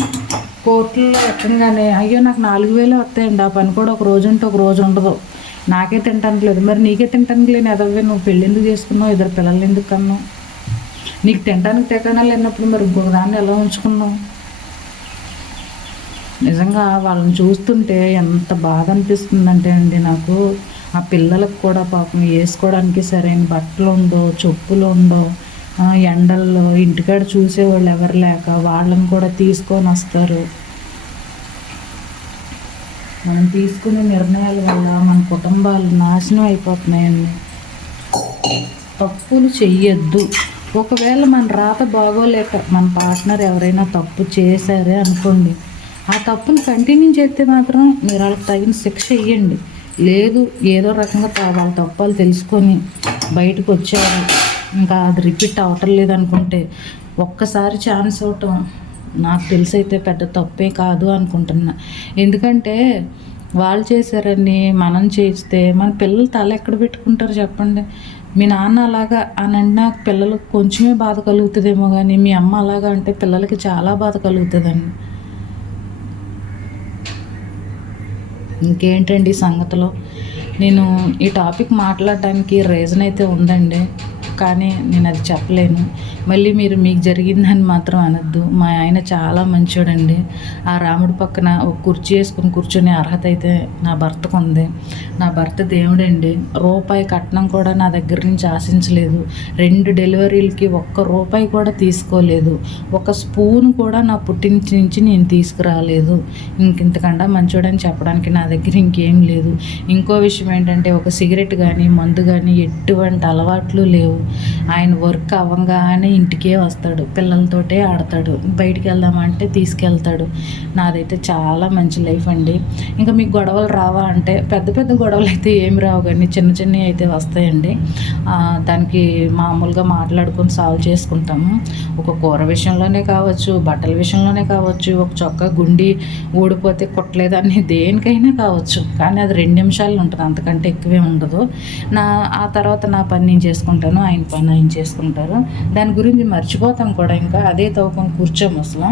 కోర్టుల్లో ఎక్కగానే అయ్యో నాకు 4,000 వస్తాయండి, ఆ పని కూడా ఒక రోజు ఉంటే ఒక రోజు ఉండదు, నాకే తింటానికి లేదు. మరి నీకే తింటానికి లేని ఎదవే నువ్వు పెళ్ళి ఎందుకు చేసుకున్నావు, 2 పిల్లలు ఎందుకు కన్నావు? నీకు తినడానికి తెకనా లేనప్పుడు మరి ఇంకొక దాన్ని ఎలా ఉంచుకున్నావు? నిజంగా వాళ్ళని చూస్తుంటే ఎంత బాధ అనిపిస్తుందంటే అండి నాకు, ఆ పిల్లలకు కూడా పాపం వేసుకోవడానికి సరైన బట్టలు ఉండో, చెప్పులు ఉండో, ఎండల్లో ఇంటికాడ చూసేవాళ్ళు ఎవరు లేక వాళ్ళని కూడా తీసుకొని వస్తారు. మనం తీసుకునే నిర్ణయాల వల్ల మన కుటుంబాలు నాశనం అయిపోతున్నాయండి. తప్పులు చెయ్యొద్దు. ఒకవేళ మన రాత బాగోలేక మన పార్ట్నర్ ఎవరైనా తప్పు చేశారే అనుకోండి, ఆ తప్పుని కంటిన్యూ చేస్తే మాత్రం మీరు వాళ్ళకి తగిన శిక్ష ఇవ్వండి. లేదు ఏదో రకంగా వాళ్ళ తప్పులు తెలుసుకొని బయటకు వచ్చారు, ఇంకా అది రిపీట్ అవ్వటం లేదనుకుంటే ఒక్కసారి ఛాన్స్ ఇవ్వటం నాకు తెలిసి అయితే పెద్ద తప్పే కాదు అనుకుంటున్నా. ఎందుకంటే వాళ్ళు చేశారని మనం చేస్తే మన పిల్లలు తల ఎక్కడ పెట్టుకుంటారు చెప్పండి. మీ నాన్న అలాగా అని అన్నా పిల్లలకు కొంచెమే బాధ కలుగుతుందేమో, కానీ మీ అమ్మ అలాగా అంటే పిల్లలకి చాలా బాధ కలుగుతుందండి. ఇంకేంటండి సంగతిలో. నేను ఈ టాపిక్ మాట్లాడడానికి రీజన్ అయితే ఉందండి, కానీ నేను అది చెప్పలేను. మళ్ళీ మీరు మీకు జరిగిందని మాత్రం అనొద్దు. మా ఆయన చాలా మంచోడండి. ఆ రాముడి పక్కన ఒక కుర్చీ వేసుకుని కూర్చునే అర్హత అయితే నా భర్తకు ఉంది. నా భర్త దేవుడండి. రూపాయి కట్నం కూడా నా దగ్గర నుంచి ఆశించలేదు. 2 డెలివరీలకి ₹1 కూడా తీసుకోలేదు. ఒక స్పూన్ కూడా నా పుట్టింటి నుంచి నేను తీసుకురాలేదు. ఇంతకన్నా మంచోడని చెప్పడానికి నా దగ్గర ఇంకేం లేదు. ఇంకో విషయం ఏంటంటే, ఒక సిగరెట్ కానీ మందు కానీ ఎటువంటి అలవాట్లు లేవు. ఆయన వర్క్ అవ్వగానే ఇంటికే వస్తాడు, పిల్లలతోటే ఆడతాడు, బయటికి వెళ్దామంటే తీసుకెళ్తాడు. నాదైతే చాలా మంచి లైఫ్ అండి. ఇంకా మీకు గొడవలు రావా అంటే, పెద్ద పెద్ద గొడవలు అయితే ఏమి రావు, కానీ చిన్న చిన్నవి అయితే వస్తాయండి. దానికి మామూలుగా మాట్లాడుకొని సాల్వ్ చేసుకుంటాము. ఒక కూర విషయంలోనే కావచ్చు, బట్టల విషయంలోనే కావచ్చు, ఒక చొక్కా గుండి ఊడిపోతే కుట్టలేదని దేనికైనా కావచ్చు. కానీ అది 2 నిమిషాలు ఉంటుంది, అంతకంటే ఎక్కువే ఉండదు. ఆ తర్వాత నా పని నేను చేసుకుంటాను, ఆయన పని ఆయన చేసుకుంటారు. దాని గురించి మర్చిపోతాం కూడా. ఇంకా అదే తవ్వుకొని కూర్చోము అసలు.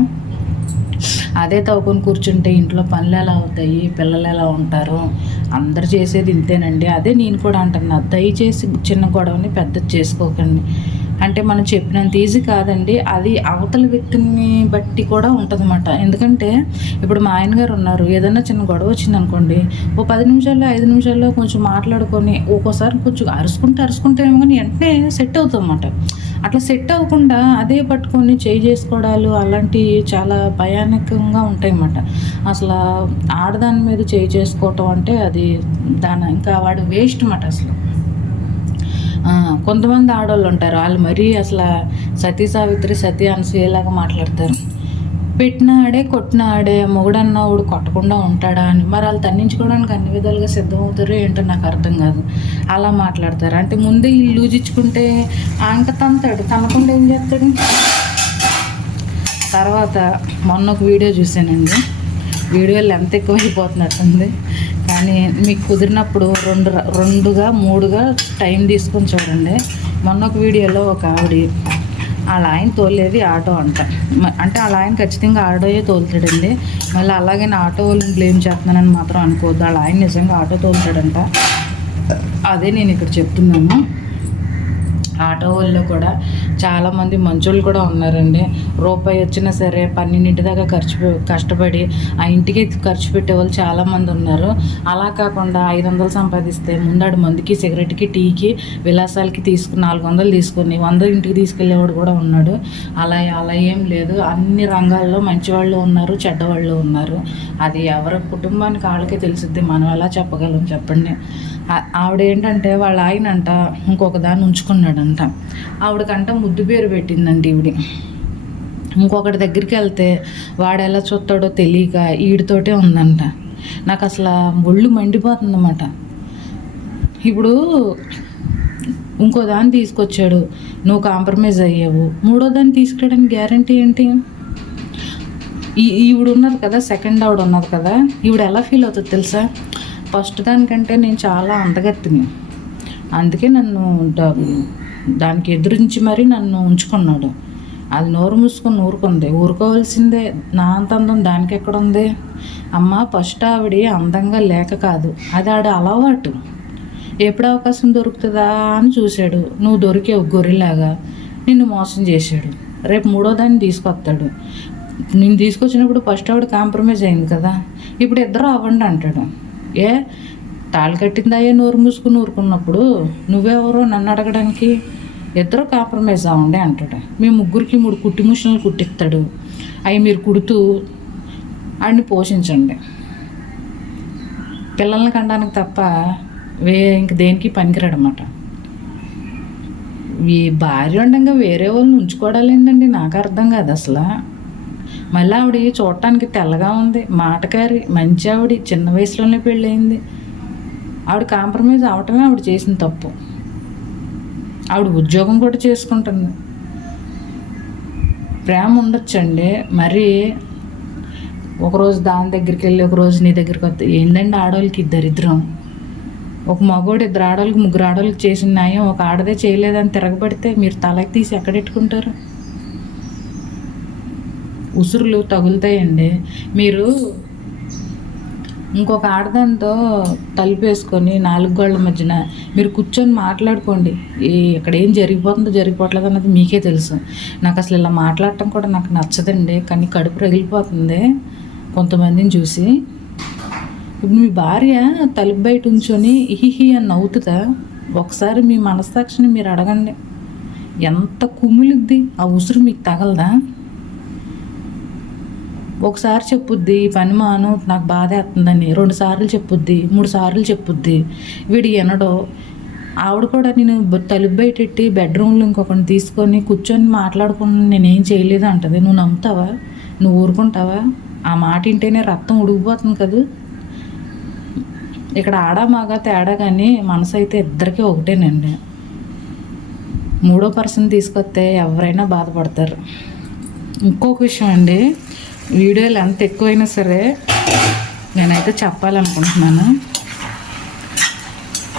అదే తవ్వుకొని కూర్చుంటే ఇంట్లో పనులు ఎలా అవుతాయి, పిల్లలు ఎలా ఉంటారు, అందరు చేసేది ఇంతేనండి. అదే నేను కూడా అంటున్నా, దయచేసి చిన్న గొడవని పెద్దది చేసుకోకండి. అంటే మనం చెప్పినంత ఈజీ కాదండి, అది అవతల వ్యక్తిని బట్టి కూడా ఉంటుంది అన్నమాట. ఎందుకంటే ఇప్పుడు మా ఆయన గారు ఉన్నారు, ఏదైనా చిన్న గొడవ వచ్చిందనుకోండి, ఓ 10 నిమిషాల్లో 5 నిమిషాల్లో కొంచెం మాట్లాడుకొని, ఒక్కోసారి కొంచెం అరుచుకుంటే ఏమో కానీ వెంటనే సెట్ అవుతుంది అన్నమాట. అట్లా సెట్ అవ్వకుండా అదే పట్టుకొని చేసుకోవడాలు అలాంటివి చాలా భయానకంగా ఉంటాయి అన్నమాట. అసలు ఆడదాని మీద చేసుకోవటం అంటే అది ఇంకా వాడు వేస్ట్ అన్నమాట అసలు. కొంతమంది ఆడవాళ్ళు ఉంటారు, వాళ్ళు మరీ అసలు సతీ సావిత్రి సతీ అనసూయలాగా మాట్లాడతారు. పెట్టిన ఆడే కొట్టిన ఆడే, మొగుడన్నవాడు కొట్టకుండా ఉంటాడా అని. మరి వాళ్ళు తన్నించుకోవడానికి అన్ని విధాలుగా సిద్ధమవుతారో ఏంటో నాకు అర్థం కాదు. అలా మాట్లాడతారు. అంటే ముందే ఇల్లు ఊజించుకుంటే ఇంకా తంతాడు, తనకుండా ఏం చేస్తాడు. తర్వాత మొన్న ఒక వీడియో చూశానండి, వీడియోలు ఎంత ఎక్కువైపోతున్నట్టుంది. కానీ మీకు కుదిరినప్పుడు 2గా 3గా టైం తీసుకొని చూడండి. మొన్న ఒక వీడియోలో ఒక ఆవిడ వాళ్ళ ఆయన తోలేది ఆటో అంటే వాళ్ళ ఆయన ఖచ్చితంగా ఆటోయే తోలుతాడండి. మళ్ళీ అలాగే ఆటో వాళ్ళని బ్లేమ్ చేస్తున్నానని మాత్రం అనుకోవద్దు, వాళ్ళ ఆయన నిజంగా ఆటో తోలుతాడంట. అదే నేను ఇక్కడ చెప్తున్నాను. ఆటో వాళ్ళు కూడా చాలామంది మంచోళ్ళు కూడా ఉన్నారండి. రూపాయి వచ్చినా సరే 12 దాకా కష్టపడి ఆ ఇంటికి ఖర్చు పెట్టే వాళ్ళు చాలామంది ఉన్నారు. అలా కాకుండా 500 సంపాదిస్తే ముందాడు మందుకి, సిగరెట్కి, టీకి, విలాసాలకి 400 తీసుకొని 100 ఇంటికి తీసుకెళ్ళేవాడు కూడా ఉన్నాడు. అలా ఏం లేదు. అన్ని రంగాల్లో మంచివాళ్ళు ఉన్నారు, చెడ్డవాళ్ళు ఉన్నారు. అది ఎవరి కుటుంబానికి వాళ్ళకే తెలిసిద్ది, మనం ఎలా చెప్పగలం చెప్పండి. ఆవిడ ఏంటంటే వాళ్ళ ఆయనంట ఇంకొక దాన్ని ఉంచుకున్నాడంట. ఆవిడకంట ముద్దు పేరు పెట్టిందండి ఈవిడ. ఇంకొకటి దగ్గరికి వెళ్తే వాడు ఎలా చూస్తాడో తెలియక ఈడితోటే ఉందంట. నాకు అసలు ఒళ్ళు మండిపోతుందన్నమాట. ఇప్పుడు ఇంకో దాన్ని తీసుకొచ్చాడు, నువ్వు కాంప్రమైజ్ అయ్యావు, 3వ దాన్ని తీసుకురావడానికి గ్యారంటీ ఏంటి? ఈవిడ ఉన్నది కదా, సెకండ్ ఆవిడ ఉన్నది కదా, ఈవిడ ఎలా ఫీల్ అవుతుంది తెలుసా? ఫస్ట్ దానికంటే నేను చాలా అందగత్తిని, అందుకే నన్ను దానికి ఎదురించి మరీ నన్ను ఉంచుకున్నాడు. అది నోరు మూసుకొని ఊరుకోవాల్సిందే. నా అంత అందం దానికి ఎక్కడుంది అమ్మ? ఫస్ట్ ఆవిడ అందంగా లేక కాదు, అది ఆడ అలవాటు. ఎప్పుడు అవకాశం దొరుకుతుందా అని చూశాడు. నువ్వు దొరికావు గొర్రెలాగా, నిన్ను మోసం చేశాడు. రేపు 3వ దాన్ని తీసుకొస్తాడు. నేను తీసుకొచ్చినప్పుడు ఫస్ట్ ఆవిడ కాంప్రమైజ్ అయింది కదా, ఇప్పుడు ఇద్దరు అవ్వండి అంటాడు. ఏ తాళి కట్టిందాయే నోరు మూసుకుని ఊరుకున్నప్పుడు నువ్వెవరో నన్ను అడగడానికి? ఇద్దరు కాంప్రమైజ్ అవ్వండి అంటాడు. మీ ముగ్గురికి 3 కుట్టి మిషన్లు కుట్టిస్తాడు. అవి మీరు కుడుతూ ఆడిని పోషించండి. పిల్లల్ని కనడానికి తప్ప ఇంక దేనికి పనికిరాడనమాట. ఈ భార్య ఉండగా వేరే వాళ్ళని ఉంచుకోవడాలు ఏంటండి, నాకు అర్థం కాదు అసలు. మళ్ళీ ఆవిడ చూడటానికి తెల్లగా ఉంది, మాటకారి, మంచి ఆవిడ, చిన్న వయసులోనే పెళ్ళయింది. ఆవిడ కాంప్రమైజ్ అవటమే ఆవిడ చేసిన తప్పు. ఆవిడ ఉద్యోగం కూడా చేసుకుంటుంది. ప్రేమ ఉండొచ్చండి, మరి ఒకరోజు దాని దగ్గరికి వెళ్ళి ఒకరోజు నీ దగ్గరికి వస్తే ఏంటండి ఆడవాళ్ళకి దరిద్రం. ఒక మగోడు 2 ఆడవాళ్ళకి 3 ఆడవాళ్ళకి చేసిన న్యాయం ఒక ఆడదే చేయలేదని తిరగబడితే మీరు తలకి తీసి ఎక్కడెట్టుకుంటారు? ఉసురులు తగులుతాయండి. మీరు ఇంకొక ఆడదాంతో తలుపేసుకొని 4 గోళ్ళ మధ్యన మీరు కూర్చొని మాట్లాడుకోండి. ఇక్కడ ఏం జరిగిపోవట్లేదు అన్నది మీకే తెలుసు. నాకు అసలు ఇలా మాట్లాడటం కూడా నాకు నచ్చదండి, కానీ కడుపు రగిలిపోతుంది కొంతమందిని చూసి. ఇప్పుడు మీ భార్య తలుపు బయట ఉంచుకొని ఇహిహి అని నవ్వుతుందా? ఒకసారి మీ మనస్సాక్షిని మీరు అడగండి, ఎంత కుమిలిద్ది ఆ ఉసురు మీకు తగలదా? ఒకసారి చెప్పుద్ది ఈ పని మాను నాకు బాధ వేస్తుందని, 2 సార్లు చెప్పుద్ది, 3 సార్లు చెప్పుద్ది. వీడు ఎనడో. ఆవిడ కూడా నేను తలుపు బయటెట్టి బెడ్రూమ్లో ఇంకొకరిని తీసుకొని కూర్చొని మాట్లాడుకుని నేనేం చేయలేదు అంటది. నువ్వు నమ్ముతావా? నువ్వు ఊరుకుంటావా? ఆ మాట వింటేనే రక్తం ఉడికిపోతుంది కదా. ఇక్కడ ఆడ మగ తేడా, కానీ మనసు అయితే ఇద్దరికీ ఒకటేనండి. 3వ పర్సన్ తీసుకొస్తే ఎవరైనా బాధపడతారు. ఇంకొక విషయం అండి, వీడియోలు ఎంత ఎక్కువైనా సరే నేనైతే చెప్పాలనుకుంటున్నాను.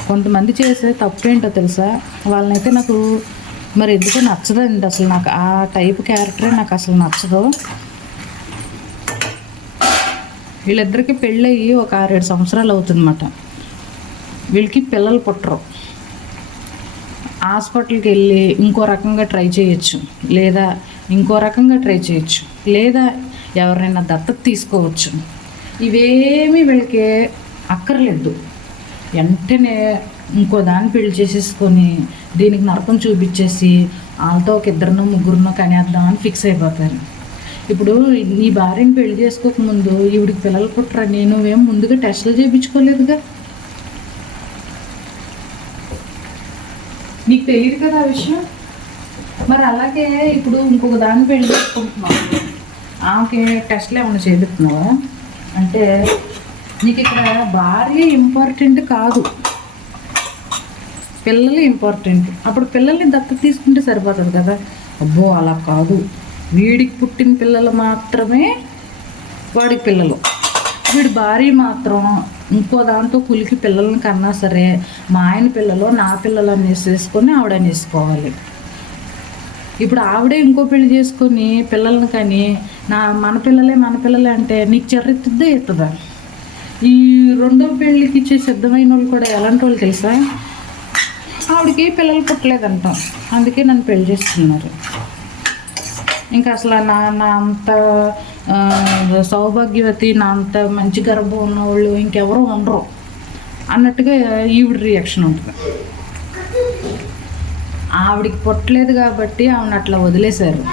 కొంతమంది చేసే తప్పు ఏంటో తెలుసా? వాళ్ళనైతే నాకు మరి ఎందుకో నచ్చదండి అసలు. నాకు ఆ టైప్ క్యారెక్టరే నాకు అసలు నచ్చదు. వీళ్ళిద్దరికీ పెళ్ళయ్యి ఒక 6-7 సంవత్సరాలు అవుతుందన్నమాట. వీళ్ళకి పిల్లలు పుట్టరు. హాస్పిటల్కి వెళ్ళి ఇంకో రకంగా ట్రై చేయొచ్చు, లేదా ఇంకో రకంగా ట్రై చేయొచ్చు, లేదా ఎవరైనా దత్తత తీసుకోవచ్చు. ఇవేమీ వీళ్ళకి అక్కర్లేదు. వెంటనే ఇంకో దాన్ని పెళ్లి చేసేసుకొని దీనికి నరకం చూపించేసి వాళ్ళతో ఒక 2 3 కనేద్దాం అని ఫిక్స్ అయిపోతారు. ఇప్పుడు నీ భార్యని పెళ్లి చేసుకోకముందు ఈవిడికి పిల్లలు పుట్టరా నేను ఏం ముందుగా టెస్టులు చేయించుకోలేదుగా, నీకు తెలియదు కదా ఆ విషయం. మరి అలాగే ఇప్పుడు ఇంకొక దాన్ని పెళ్లి చేసుకుంటున్నావు, ఆమెకి టెస్ట్లు ఏమైనా చేపిస్తున్నావా? అంటే నీకు ఇక్కడ భార్య ఇంపార్టెంట్ కాదు, పిల్లలు ఇంపార్టెంట్. అప్పుడు పిల్లల్ని దత్తత తీసుకుంటే సరిపోతుంది కదా. అబ్బో అలా కాదు, వీడికి పుట్టిన పిల్లలు మాత్రమే వాడికి పిల్లలు, వీడి భార్య మాత్రం ఇంకో దాంతో కులికి పిల్లలను కన్నా సరే మా ఆయన పిల్లలు నా పిల్లలు అనేసేసుకొని ఆవిడ అనేసుకోవాలి. ఇప్పుడు ఆవిడే ఇంకో పెళ్లి చేసుకొని పిల్లలను కానీ మన పిల్లలే అంటే నీకు చర్రెత్తుద్దే ఎత్తుదా? ఈ 2వ పెళ్ళికి ఇచ్చే సిద్ధమైన వాళ్ళు కూడా ఎలాంటి వాళ్ళు తెలుసా? ఆవిడకి పిల్లలు పుట్టలేదంటాం, అందుకే నన్ను పెళ్లి చేస్తున్నారు. ఇంకా అసలు నా అంత సౌభాగ్యవతి, నా అంత మంచి గర్భం ఉన్నవాళ్ళు ఇంకెవరూ ఉండరు అన్నట్టుగా ఈవిడ రియాక్షన్ ఉంటుంది. ఆవిడికి పుట్టలేదు కాబట్టి ఆవిడ అట్లా వదిలేశారు.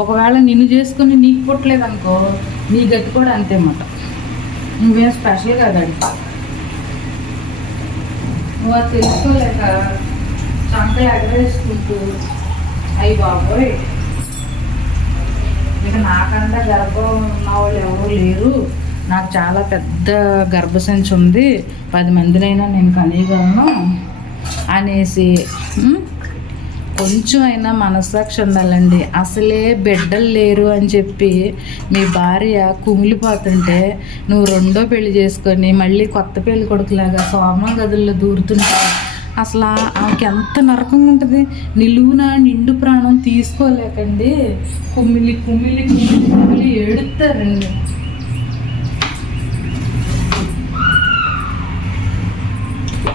ఒకవేళ నిన్ను చేసుకుని నీకు పుట్టలేదు అనుకో, నీ గతి కూడా అంతే అన్నమాట. నువ్వేం స్పెషల్ కదండి. నువ్వు అది తెలుసుకోలేక చంక ఎగరేసుకుంటూ అయ్యి బాబోయ్ ఇక నాకంటే గర్భం ఉన్న వాళ్ళు ఎవరూ లేరు, నాకు చాలా పెద్ద గర్భసంచి ఉంది, 10 మందినైనా నేను కనీయగలను అనేసి కొంచెం అయినా మనస్సాక్షి ఉండాలండి. అసలే బిడ్డలు లేరు అని చెప్పి మీ భార్య కుమిలిపోతుంటే నువ్వు 2వ పెళ్లి చేసుకొని మళ్ళీ కొత్త పెళ్లి కొడుకులాగా సోమం గదుల్లో దూరుతుంటా అసలు ఆమెకి ఎంత నరకంగా ఉంటుంది. నిలువున నిండు ప్రాణం తీసుకోలేకండి కుమిలి కుమిలి కుమిలి కుమిలి ఏడుతారండి.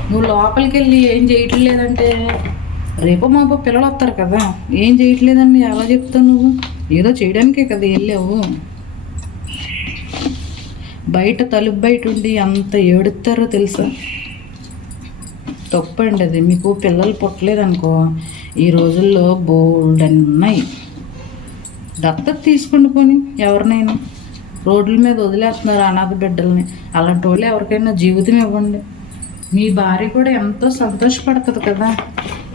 నువ్వు లోపలికి వెళ్ళి ఏం చేయట్లేదంటే రేపు మాపో పిల్లలు వస్తారు కదా, ఏం చేయట్లేదండి ఎలా చెప్తావు నువ్వు? ఏదో చేయడానికే కదా వెళ్ళావు. బయట తలుపు బయట ఉండి అంత ఏడుస్తారో తెలుసా? తప్పండి అది. మీకు పిల్లలు పుట్టలేదనుకో, ఈ రోజుల్లో బోల్డ్ ఉన్నాయి. దత్తత తీసుకుని పోని ఎవరినైనా. రోడ్ల మీద వదిలేస్తున్నారు అనాథ బిడ్డల్ని. అలాంటి వాళ్ళు ఎవరికైనా జీవితం ఇవ్వండి. మీ భార్య కూడా ఎంతో సంతోషపడుతుంది కదా.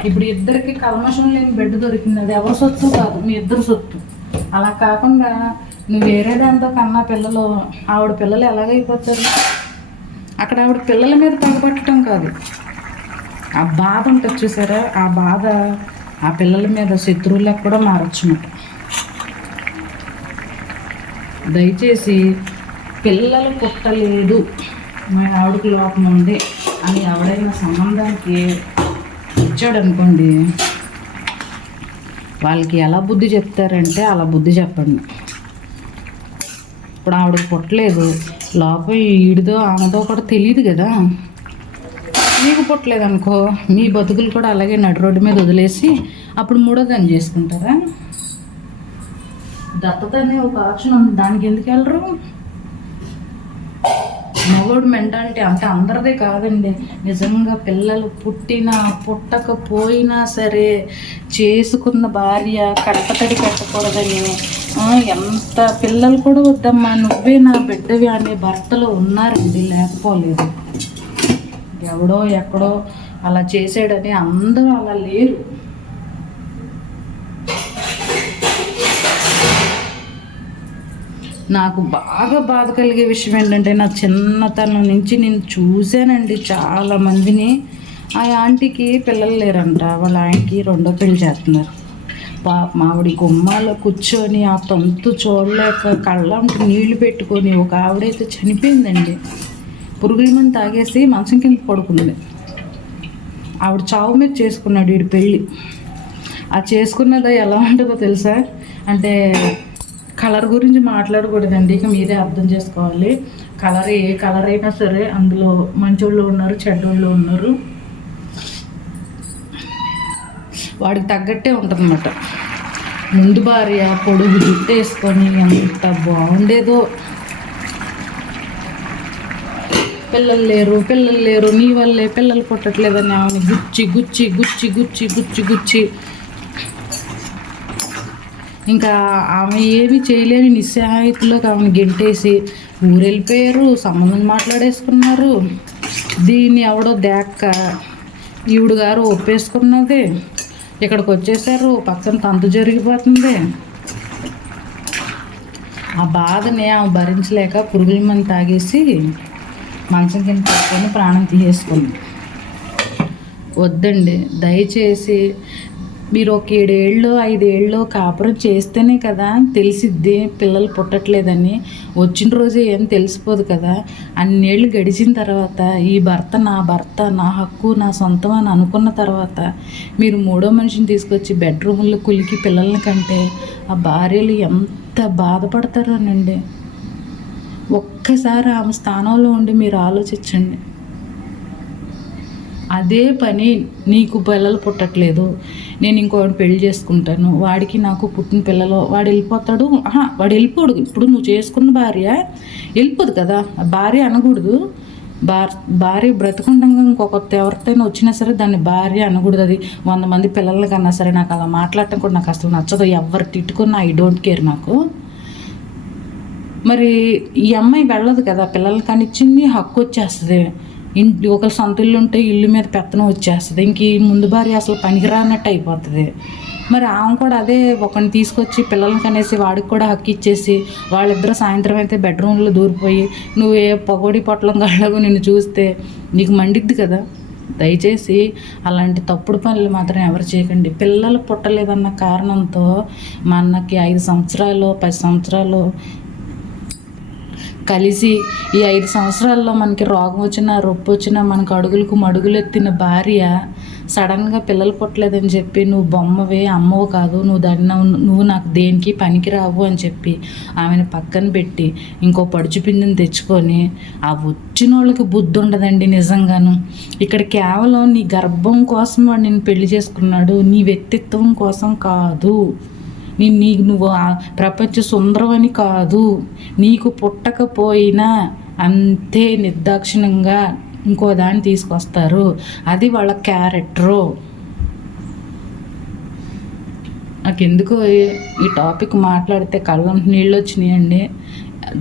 ఇప్పుడు ఇద్దరికి కల్మషం లేని బిడ్డ దొరికింది, అది ఎవరి సొత్తు కాదు, మీ ఇద్దరు సొత్తు. అలా కాకుండా నువ్వు వేరే దాంతో కన్నా పిల్లలు, ఆవిడ పిల్లలు ఎలాగైపోతారు? అక్కడ ఆవిడ పిల్లల మీద పగబట్టడం కాదు, ఆ బాధ ఉంటుంది చూసారా, ఆ బాధ ఆ పిల్లల మీద శత్రువులకు కూడా మారొచ్చున్నట్టు. దయచేసి పిల్లలు పుట్టలేదు, మా ఆవిడకి లోపం ఉంది అని ఎవడైనా సంబంధానికి ఇచ్చాడనుకోండి, వాళ్ళకి ఎలా బుద్ధి చెప్తారంటే అలా బుద్ధి చెప్పండి. ఇప్పుడు ఆవిడకి పుట్టలేదు, లోపం ఈడిదో ఆమెదో కూడా తెలియదు కదా. మీకు పుట్టలేదు అనుకో, మీ బతుకులు కూడా అలాగే నడు రోడ్డు మీద వదిలేసి అప్పుడు మూడో దాన్ని చేసుకుంటారా? దత్తత అనే ఒక ఆప్షన్ ఉంది, దానికి ఎందుకు వెళ్ళరు? మగోడు మెంటాలిటీ అంటే అందరిదే కాదండి. నిజంగా పిల్లలు పుట్టినా పుట్టకపోయినా సరే చేసుకున్న భార్య కట్టతడి పెట్టకూడదని, ఎంత పిల్లలు కూడా వద్దమ్మా నువ్వే నా బిడ్డవి అనే భర్తలు ఉన్నారండి, లేకపోలేదు. ఎవడో ఎక్కడో అలా చేసాడని అందరూ అలా లేరు. నాకు బాగా బాధ కలిగే విషయం ఏంటంటే, నా చిన్నతనం నుంచి నేను చూశానండి చాలామందిని. ఆ ఆంటీకి పిల్లలు లేరంట, వాళ్ళ ఆయనకి రెండో పెళ్లి చేస్తున్నారు. మావిడి గుమ్మాలో కూర్చొని ఆ తంతు చూడలేక కళ్ళంటి నీళ్లు పెట్టుకొని ఒక ఆవిడైతే చనిపోయిందండి. పురుగుల మందు తాగేసి మంచం కింద పడుకుంది. ఆవిడ చావు మీద చేసుకున్నాడు వీడి పెళ్ళి. ఆ చేసుకున్నది ఎలా ఉంటుందో తెలుసా? అంటే కలర్ గురించి మాట్లాడకూడదండి, ఇక మీరే అర్థం చేసుకోవాలి. కలర్ ఏ కలర్ అయినా సరే అందులో మంచోళ్ళు ఉన్నారు, చెడ్డోళ్ళు ఉన్నారు. వాడికి తగ్గట్టే ఉంటుందన్నమాట. ముందు భార్య పొడుగు జుట్టు వేసుకొని ఎంత బాగుండేదో. పిల్లలు లేరు నీ వల్లే పిల్లలు పుట్టట్లేదని ఆమె గుచ్చి గుచ్చి గుచ్చి గుచ్చి గుచ్చి గుచ్చి ఇంకా ఆమె ఏమి చేయలేని నిస్సహాయతలోకి ఆమెను గెంటేసి ఊరెళ్ళిపోయారు, సంబంధం మాట్లాడేసుకున్నారు. దీన్ని ఎవడో దేక్క ఈవిడ గారు ఒప్పేసుకున్నది, ఇక్కడికి వచ్చేసారు, పక్కన తంతు జరిగిపోతుంది. ఆ బాధని ఆమె భరించలేక పురుగుల మందు తాగేసి మంచం కింద పట్టుకొని ప్రాణం తీసేసుకుంది. వద్దండి, దయచేసి మీరు ఒక 7 ఏళ్ళు 5 ఏళ్ళు కాపురం చేస్తేనే కదా తెలిసిద్ది పిల్లలు పుట్టట్లేదని. వచ్చిన రోజే ఏం తెలిసిపోదు కదా. అన్నేళ్ళు గడిచిన తర్వాత ఈ భర్త నా హక్కు నా సొంతం అని అనుకున్న తర్వాత మీరు మూడో మనిషిని తీసుకొచ్చి బెడ్రూమ్లో కులికి పిల్లల్ని కంటే ఆ భార్యలు ఎంత బాధపడతారోనండి. ఒక్కసారి ఆమె స్థానంలో ఉండి మీరు ఆలోచించండి. అదే పని నీకు పిల్లలు పుట్టట్లేదు, నేను ఇంకోటి పెళ్లి చేసుకుంటాను, వాడికి నాకు పుట్టిన పిల్లలు, వాడు వెళ్ళిపోతాడు. వాడు వెళ్ళిపోడు. ఇప్పుడు నువ్వు చేసుకున్న భార్య వెళ్ళిపోదు కదా, భార్య అనకూడదు. భార్య బ్రతుకుండగా ఇంకొక ఎవరితోనే వచ్చినా సరే దాన్ని భార్య అనకూడదు. అది 100 మంది పిల్లల కన్నా సరే. నాకు అలా మాట్లాడటం కూడా నాకు అసలు నచ్చదు. ఎవరు తిట్టుకున్నా ఐ డోంట్ కేర్ నాకు. మరి ఈ అమ్మాయి వెళ్ళదు కదా, పిల్లలకి కనిచ్చింది, హక్కు వచ్చేస్తుంది. ఒకరు సొంత ఇల్లు ఉంటే ఇల్లు మీద పెత్తనం వచ్చేస్తుంది. ఇంక ఈ ముందు భార్య అసలు పనికిరానట్టు అయిపోతుంది. మరి ఆమె కూడా అదే ఒకరిని తీసుకొచ్చి పిల్లల్ని కనేసి వాడికి కూడా హక్కు ఇచ్చేసి వాళ్ళిద్దరూ సాయంత్రం అయితే బెడ్రూమ్లో దూరిపోయి నువ్వు ఏ పొగోడి పొట్లం గళ్ళగు నిన్ను చూస్తే నీకు మండిద్ది కదా. దయచేసి అలాంటి తప్పుడు పనులు మాత్రం ఎవరు చేయకండి. పిల్లలు పుట్టలేదన్న కారణంతో మనకి 5 సంవత్సరాలు 10 సంవత్సరాలు కలిసి ఈ 5 సంవత్సరాల్లో మనకి రోగం వచ్చినా రొప్పు వచ్చినా మనకు అడుగులకు మడుగులు ఎత్తిన భార్య సడన్గా పిల్లలు పుట్టలేదని చెప్పి నువ్వు బొమ్మవే అమ్మవు కాదు, నువ్వు నాకు దేనికి పనికిరావు అని చెప్పి ఆమెను పక్కన పెట్టి ఇంకో పడుచు పిండిని తెచ్చుకొని ఆ వచ్చిన వాళ్ళకి బుద్ధి ఉండదండి నిజంగాను. ఇక్కడ కేవలం నీ గర్భం కోసం వాడు నేను పెళ్లి చేసుకున్నాడు, నీ వ్యక్తిత్వం కోసం కాదు. నీకు నువ్వు ప్రపంచ సుందరమని కాదు, నీకు పుట్టకపోయినా అంతే నిర్దాక్షిణ్యంగా ఇంకో దాన్ని తీసుకొస్తారు. అది వాళ్ళ క్యారెక్టరు. నాకు ఎందుకో ఈ టాపిక్ మాట్లాడితే కళ్ళంట నీళ్ళు వచ్చినాయండి.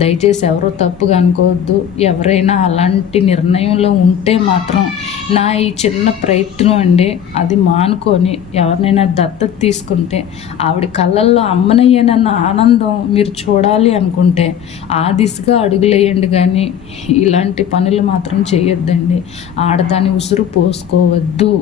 దయచేసి ఎవరో తప్పుగా అనుకోవద్దు. ఎవరైనా అలాంటి నిర్ణయంలో ఉంటే మాత్రం నా ఈ చిన్న ప్రయత్నం అండి, అది మానుకొని ఎవరినైనా దత్తత తీసుకుంటే ఆవిడ కళ్ళల్లో అమ్మనయ్యనన్న ఆనందం మీరు చూడాలి అనుకుంటే ఆ దిశగా అడుగులేయండి. కానీ ఇలాంటి పనులు మాత్రం చేయొద్దండి. ఆడదాని ఉసురు పోసుకోవద్దు.